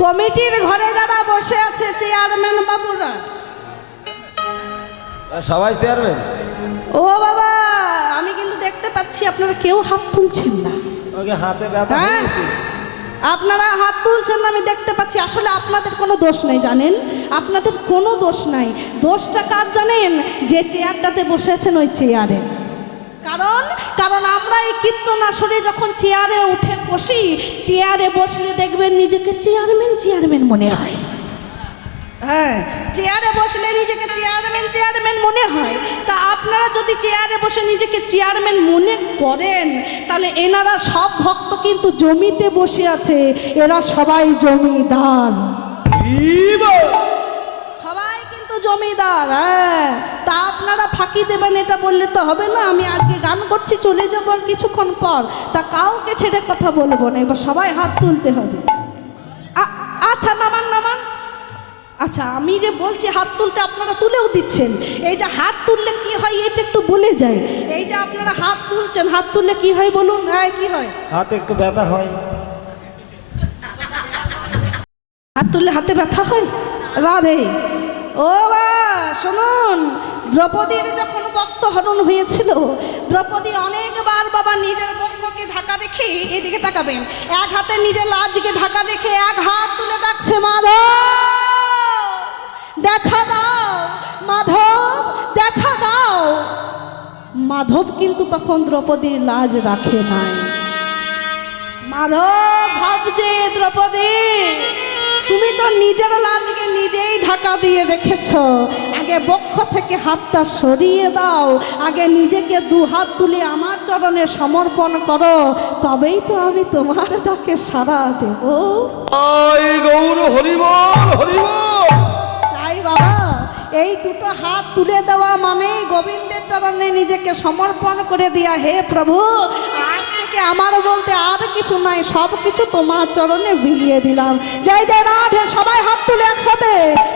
কমিটির ঘরে যারা বসে আছে চেয়ারম্যান বাবুরা। সবাই চেয়ারম্যান ও বাবা আমি কিন্তু দেখতে পাচ্ছি আপনারা কেউ হাত তুলছেন না। ওকে হাতে ব্যথা হ্যাঁ? হয়েছে আপনারা হাত তুলছেন না আমি দেখতে পাচ্ছি। আসলে আপনাদের কোনো দোষ নেই জানেন? আপনাদের কোনো দোষ নাই। দোষটা কার জানেন? যে চেয়ারটাতে বসে আছেন ওই চেয়ারে কারণ কারণ আমরা এই কীর্তন আসরে যখন চেয়ারে উঠে বসি চেয়ারে বসলে দেখবেন নিজেকে চেয়ারম্যান চেয়ারম্যান মনে হয়। হ্যাঁ। চেয়ারে বসলে নিজেকে চেয়ারম্যান চেয়ারম্যান মনে হয়। তা আপনারা যদি চেয়ারে বসে নিজেকে চেয়ারম্যান মনে করেন তাহলে এনারা সব ভক্ত কিন্তু জমিতে বসে আছে। এরা সবাই জমিদার সবাই কিন্তু জমিদার হ্যাঁ। তা আপনারা ফাঁকি দেবেন এটা বললে তো হবে না। আমি আজকে গান করছি চলে যাব আর কিছুক্ষণ পর। তা কাউকে ছেড়ে কথা বলব না এবার সবাই হাত তুলতে হবে। আচ্ছা নামান নামান। আচ্ছা আমি যে বলছি হাত তুলতে আপনারা তুলেও দিচ্ছেন। এই যে হাত তুললে কি হয় এটা একটু বলে যায় এই যে আপনারা হাত তুলছেন হাত তুললে কি হয় বলুন? হ্যাঁ কি হয়? হাতে একটু ব্যথা হয়। হাত তুললে হাতে ব্যথা হয়? রাধে। ও বা শুনুন। দ্রৌপদীর যখন বস্ত্র হরণ হয়েছিল, দ্রৌপদী অনেকবার বাবা নিজের বক্ষকে ঢাকা রেখে এদিকে তাকাবেন। এক হাতে নিজের লাজকে ঢাকা রেখে এক হাত তুলে ডাকছে, মাধব, দেখা দাও, মাধব, দেখা দাও। মাধব কিন্তু তখন দ্রৌপদীর লাজ রাখে নাই। মাধব, ভাবছে দ্রৌপদী তুমি তো নিজের লাজকে নিজেই ঢাকা দিয়ে রেখেছ। আগে বক্ষ থেকে হাতটা সরিয়ে দাও। আগে নিজেকে দু হাত তুলে আমার চরণে সমর্পণ করো। তবেই তো আমি তোমার ডাকে সাড়া দেব। আই গৌর হরিবল হরিবল। তাই বাবা এই দুটো হাত তুলে দেওয়া মানে গোবিন্দের চরণে নিজেকে সমর্পণ করে দেয়া হে প্রভু আমার বলতে আর কিছু নাই সব কিছু তোমার চরণে বিলিয়ে দিলাম। যাই যাই রাধে, সবাই হাত তুলে একসাথে।